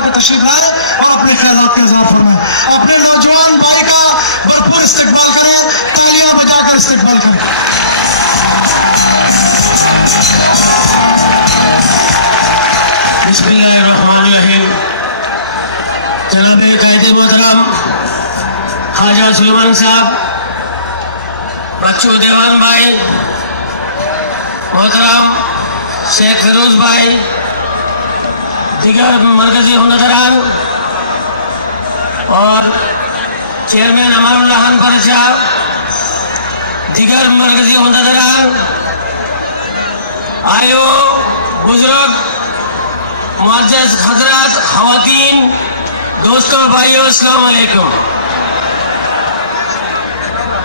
का तशरीफ लाए और अपने ख्यालात का इज़हार फरमाए। अपने नौजवान भाई का भरपूर इस्तेकबाल करें, तालियां बजाकर इस्तेकबाल करें। बिस्मिल्लाहिर्रहमानिर्रहीम। जनाब कायदे मोहतरम ख्वाजा सुलेमान साहब, बच्चू देवान भाई, मोहतरम शेख फिरोज भाई, दिगर मरकजी हुनदरान और चेयरमैन अमानुल्लाह परशा, दिगर मरकजी हुनदरान, आयो बुजुर्ग, मुअज़्ज़ज़ हज़रात, ख़वातीन, दोस्तों, भाइयों, अस्सलाम वालेकुम।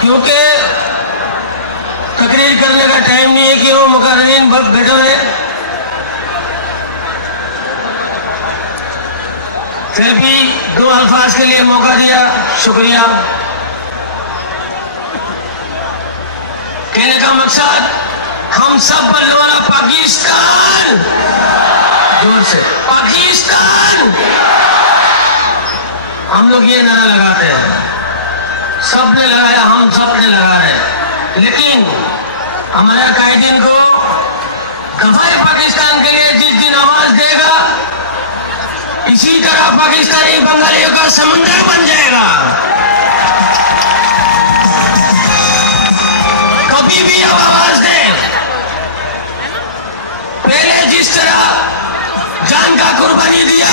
क्योंकि तकरीर करने का टाइम नहीं है कि वो मुकर्रीन बैठे हुए, फिर भी दो अल्फाज के लिए मौका दिया, शुक्रिया। कहने का मकसद, हम सब बोलने वाला पाकिस्तान, जोर से पाकिस्तान, हम लोग ये नारा लगाते हैं, सबने लगाया, हम सबने लगा रहे, लेकिन हमारे कायदीन को गवाह पाकिस्तान के लिए जिस दिन आवाज देगा, इसी तरह पाकिस्तानी बंगालियों का समंदर बन जाएगा। कभी भी अब आवाज दे, पहले जिस तरह जान का कुर्बानी दिया,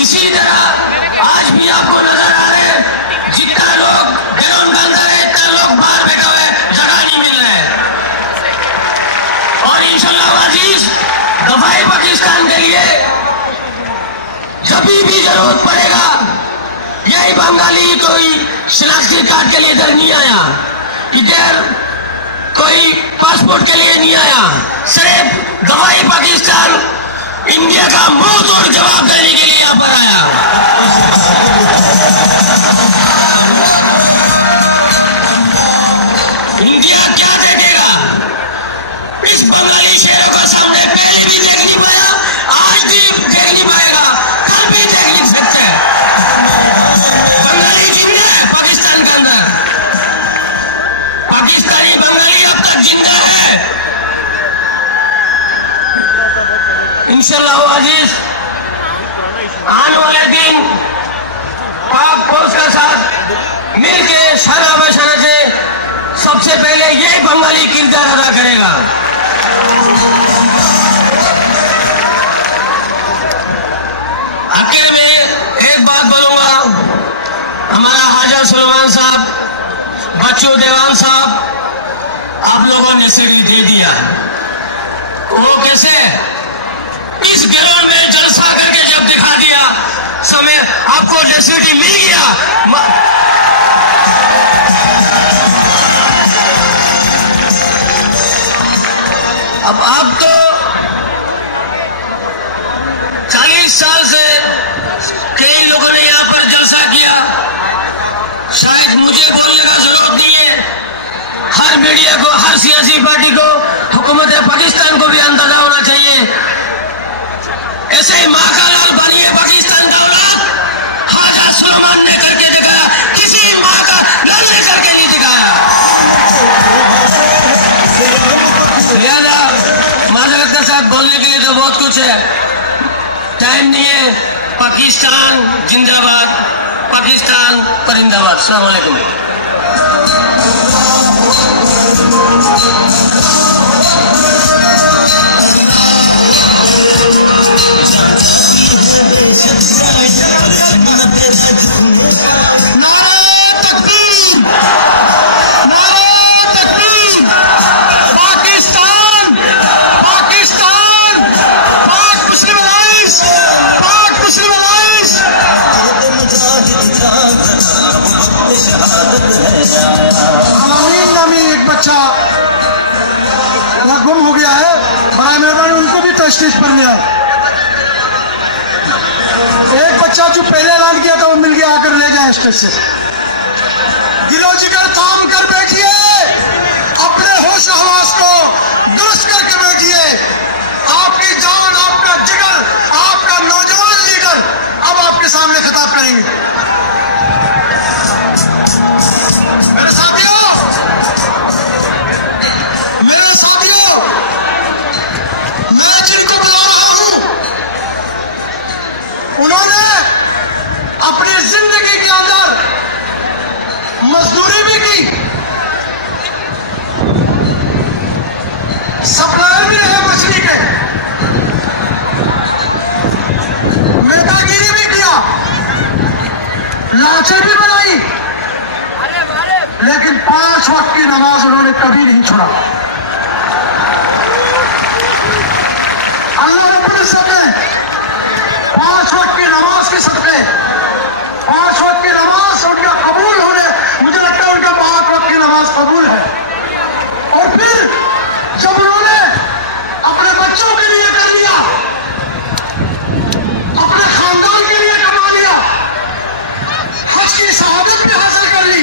इसी तरह आज भी आपको नजर आ रहे हैं, जितना लोग बैरून के अंदर है, इतना लोग बाहर बैठे हुए, जगह नहीं मिल रहा है। और इंशाअल्लाह अजीज, दफाए पाकिस्तान के लिए जब भी जरूरत पड़ेगा, यही बंगाली कोई शिनाख्ती कार्ड के लिए इधर नहीं आया, इधर कोई पासपोर्ट के लिए नहीं आया, सिर्फ दफाए पाकिस्तान इंडिया का मुंह तोड़ जवाब देने के लिए यहाँ पर आया। इंडिया क्या देखेगा, इस बंगाली शेरों का सामने पहले भी देख नहीं पाया, आज भी देख नहीं पाएगा, कल भी देख नहीं सकते। बंगाली जिंदा है पाकिस्तान के अंदर, पाकिस्तानी बंगाली अब तक जिंदा है। इंशाअल्लाह अजीज, आने वाले दिन पाक फौज के साथ मिलकर शाना बशाना से सबसे पहले ये बंगाली किरदार अदा करेगा। आखिर में एक बात बोलूंगा, हमारा ख्वाजा सुलेमान साहब, बच्चू देवान साहब, आप लोगों ने सीढ़ी दे दिया, वो कैसे? इस ग्राउंड में जलसा करके जब दिखा दिया, समय आपको फैसिलिटी मिल गया, अब आप तो 40 साल से कई लोगों ने यहाँ पर जलसा किया, शायद मुझे बोलने का जरूरत नहीं है, हर मीडिया को, हर सियासी पार्टी को, हुकूमत पाकिस्तान को भी अंदाजा होना चाहिए। ऐसे ही माँ का लाल बनिए पाकिस्तान का औलाद, ख्वाजा सुलेमान ने करके दिखाया, किसी माँ का लाल ने करके नहीं दिखाया। लिहाजा माजरत के साथ बोलने के लिए तो बहुत कुछ है, टाइम नहीं है। पाकिस्तान जिंदाबाद, पाकिस्तान परिंदाबाद। अस्सलाम वालेकुम। गुम हो गया है, बड़ा मेहरबानी उनको भी तशरीफ पर लिया। एक बच्चा जो पहले ऐलान किया था वो मिल गया, आकर ले जाए स्टेज से। दिलो जिगर थाम कर बैठिए, अपने होश हवास को दुरुस्त करके बैठिए। आपकी जान, आपका जिगर, आपका नौजवान लीडर बनाएंगे। मेरे साथियों, मैं जिनको बुला रहा हूं, उन्होंने अपनी जिंदगी के अंदर मजदूरी भी की, सप्लायर भी रहे मछली के, नेतागिरी भी किया, लाशें भी बनाई, लेकिन 5 वक्त की नमाज उन्होंने कभी नहीं छोड़ा। अल्लाह रब्बुल इज्जत ने 5 वक्त की नमाज के सदके, 5 वक्त की नमाज उनका कबूल होने, मुझे लगता है उनका 5 वक्त की नमाज कबूल है। और फिर जब उन्होंने अपने बच्चों के लिए कर लिया, अपने खानदान के लिए कमा लिया, हज की शहादत भी हासिल कर ली,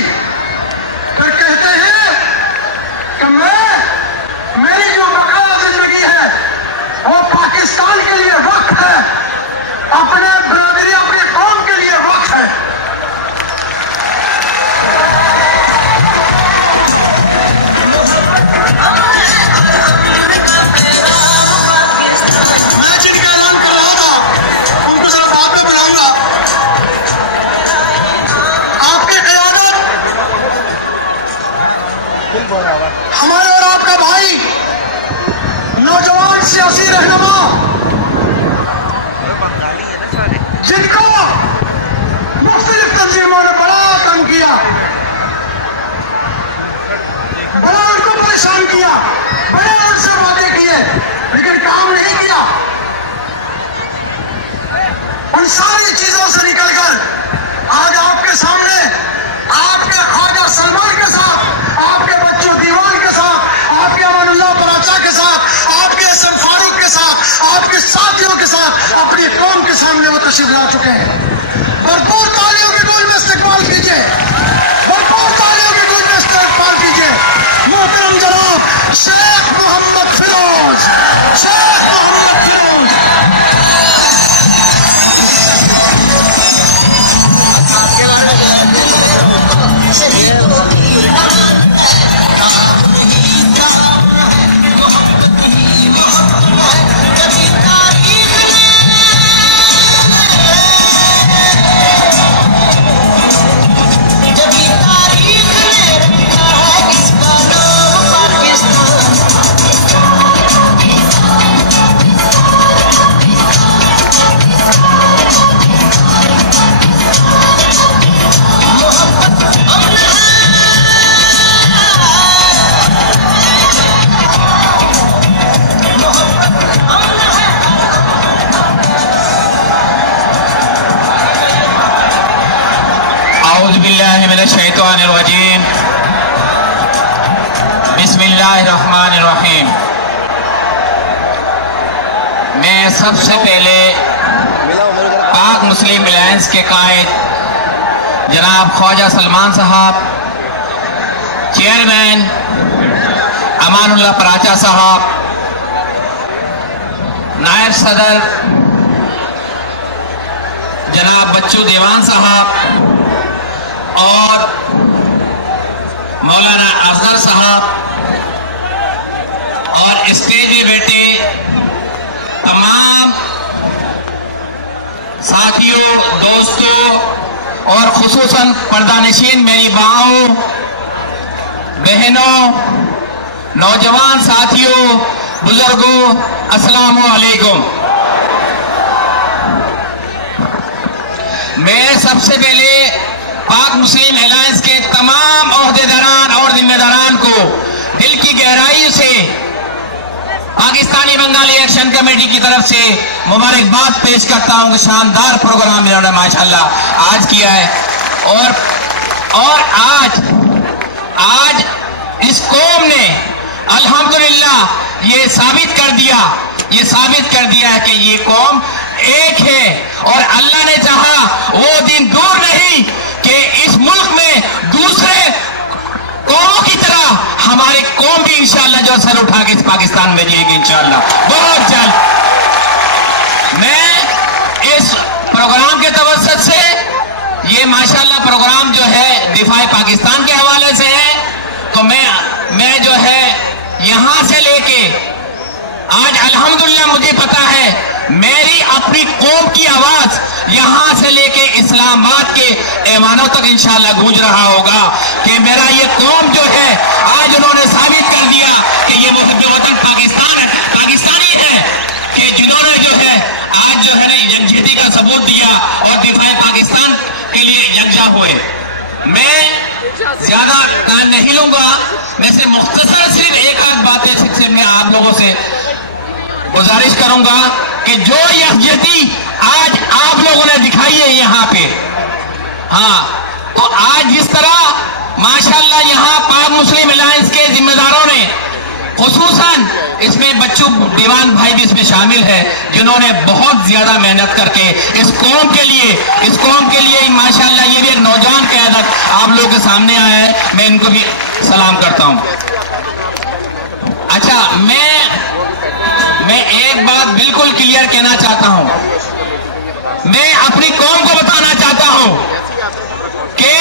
फिर कहते हैं कि मेरी जो बकाया जिंदगी है वो पाकिस्तान के लिए वक्त है, अपने बरादरी, अपने कौम के लिए वक्त है। मैं जिनका ऐलान कर रहा था उनको जरा बात में बुलाऊंगा। आपकी क़यादत हमारे और आपका भाई, नौजवान सियासी रहनुमा, जिनको मुख्तलिफ तंजीमों ने बड़ा तंग किया, बड़ा उनको परेशान किया, बड़े उनसे वादे किए, लेकिन काम नहीं किया। उन सारी चीजों से निकलकर आज आपके सामने, आपके ख्वाजा सलमान के साथ, आपके बच्चों दीवान के साथ, आपके अमानुल्लाह पराचा के साथ, आपके एसएम फारूक के साथ, आपके साथियों के साथ अपनी कौम के सामने वो तशरीफ ला चुके हैं। भरपूर तालियों के गूंज में इस्तकबाल कीजिए, भरपूर तालियों के गूंज में इस्तकबाल कीजिए मोहतरम जनाब शेख मोहम्मद फिरोज, शेख मोहम्मद फिरोज। शैतानिर्रजीम, बिस्मिल्लाहिर्रहमानिर्रहीम। मैं सबसे पहले पाक मुस्लिम अलायंस के कायद जनाब ख्वाजा सलमान साहब, चेयरमैन अमानुल्लाह पराचा साहब, नायब सदर जनाब बच्चू दीवान साहब और मौलाना अफजल साहब और स्टेज में बैठे तमाम साथियों, दोस्तों और खुसूसन पर्दानशीन मेरी माओं, बहनों, नौजवान साथियों, बुजुर्गों, अस्सलामु अलैकुम। मैं सबसे पहले पाक मुस्लिम अलायंस के तमाम ओहदेदारान और जिम्मेदारान को दिल की गहराई से पाकिस्तानी बंगाली एक्शन कमेटी की तरफ से मुबारकबाद पेश करता हूं कि शानदार प्रोग्राम इन्होंने माशाल्लाह आज किया है। और आज इस कौम ने अल्हम्दुलिल्लाह ये साबित कर दिया है कि ये कौम एक है और अल्लाह ने चाहा वो दिन दूर नहीं कि इस मुल्क में दूसरे कौमों की तरह हमारी कौम भी इंशाअल्लाह जो सर उठा के इस पाकिस्तान में जिएगी इंशाअल्लाह बहुत जल्द। मैं इस प्रोग्राम के तवज्जुह से यहां से लेके आज अल्हम्दुलिल्लाह मुझे पता है मेरी अपनी कौम की आवाज यहां से लेके इस्लामाबाद के ऐवानों तक इंशाअल्लाह गूंज रहा होगा कि मेरा ये कौम जो है आज उन्होंने साबित कर दिया कि ये मुहिब्बे वतन पाकिस्तानी है, कि जिन्होंने जो है आज जो है ना यकजहती का सबूत दिया और दिफाए पाकिस्तान के लिए यकजा हुए। मैं ज्यादा टाइम नहीं लूंगा, मैं सिर्फ मुख्तसर सिर्फ एक आध बातें से मैं आप लोगों से गुजारिश करूंगा कि जो यकजहती आज आप लोगों ने दिखाई है यहाँ पे, हाँ, तो आज जिस तरह माशाल्लाह यहाँ पाक मुस्लिम अलायंस के जिम्मेदारों ने, खुसूसन इसमें बच्चू दीवान भाई भी इसमें शामिल है, जिन्होंने बहुत ज्यादा मेहनत करके इस कौम के लिए माशाल्लाह ये भी एक नौजवान क़यादत आप लोगों के सामने आया है, मैं इनको भी सलाम करता हूं। अच्छा, मैं एक बात बिल्कुल क्लियर कहना चाहता हूं, मैं अपनी कौम को बताना चाहता हूं कि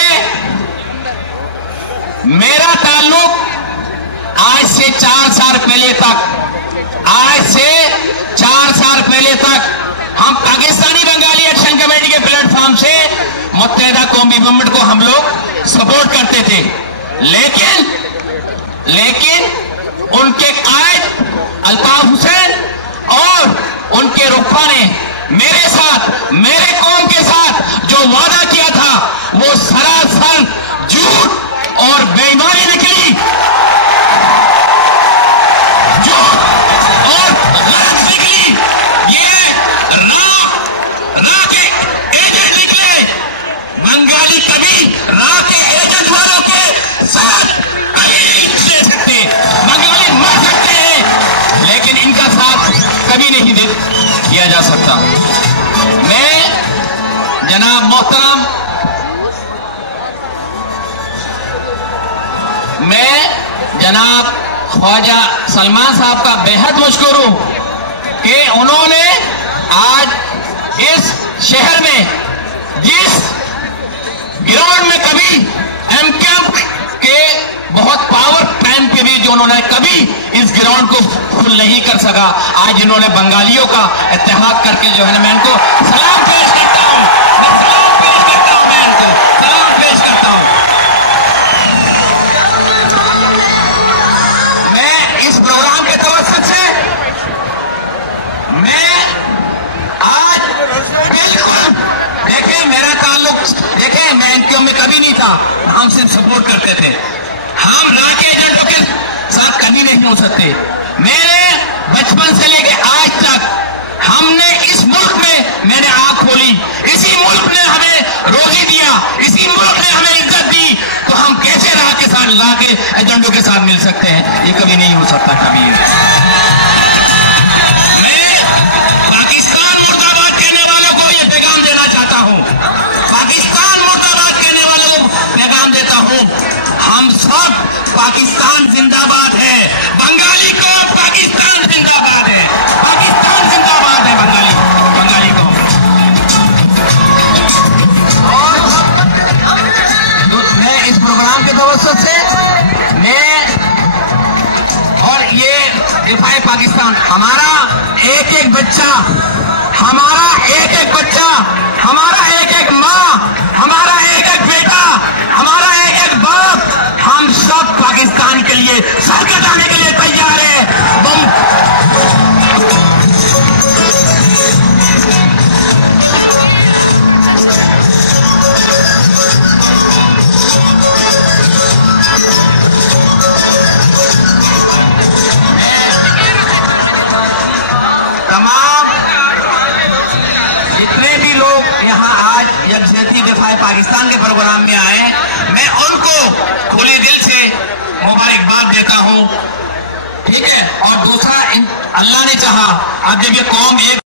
मेरा ताल्लुक आज से 4 साल पहले तक हम पाकिस्तानी बंगाली एक्शन कमेटी के प्लेटफॉर्म से मुत्तहिदा कौमी मूवमेंट को हम लोग सपोर्ट करते थे, लेकिन उनके कायद अल्ताफ हुसैन और उनके रुखा ने मेरे साथ, मेरे कौम के साथ जो वादा किया था वो सरासर झूठ और बेईमानी निकली, झूठ और गलत निकली। ये रा के एजेंट निकले, बंगाली कभी रा के एजेंट वालों के साथ कभी नहीं दे सकते, बंगाली मर सकते हैं लेकिन इनका साथ कभी नहीं दिया जा सकता। मैं जनाब मोहतरम, मैं जनाब ख्वाजा सलमान साहब का बेहद मशकूर हूं कि उन्होंने आज इस शहर में जिस ग्राउंड में कभी एमकेएम के बहुत पावर टाइम पे भी जो उन्होंने कभी इस ग्राउंड को फुल नहीं कर सका, आज इन्होंने बंगालियों का इत्तेहाद करके जो है ना, मैं इनको सलाम पेश करता हूं, मैं इनको सलाम पेश करता हूं। मैं इस प्रोग्राम के तवज्जुह से मैं आज बिल्कुल देखें, मेरा ताल्लुक देखें, मैं एनपीओ में कभी नहीं था, हम सिर्फ सपोर्ट करते थे, हम रा के एजेंटों के साथ कभी नहीं हो सकते। मेरे बचपन से लेके आज तक हमने इस मुल्क में, मैंने आंख खोली, इसी मुल्क ने हमें रोजी दिया, इसी मुल्क ने हमें इज्जत दी, तो हम कैसे रा के एजेंटों के साथ मिल सकते हैं? ये कभी नहीं हो सकता, कभी। मैं पाकिस्तान मुर्दाबाद कहने वालों को ये पैगाम देना चाहता हूं, पाकिस्तान मुर्दाबाद कहने वालों को पैगाम देता हूं, हम सब पाकिस्तान जिंदाबाद है, बंगाली को पाकिस्तान जिंदाबाद है, पाकिस्तान जिंदाबाद है, बंगाली को। और मैं इस प्रोग्राम के तवज्जुह से और ये दिफाए पाकिस्तान, हमारा एक एक बच्चा, हमारा एक एक माँ, हमारा एक एक बेटा, हमारा एक एक बाप, हम सब पाकिस्तान के लिए सर कटाने के लिए तैयार है। तमाम जितने भी लोग यहाँ आज यकजहती दिफाए पाकिस्तान के प्रोग्राम में आए, मैं उनको खुले दिल से मुबारकबाद देता हूँ, ठीक है। और दूसरा, अल्लाह ने चाहा, अब जब ये कौम एक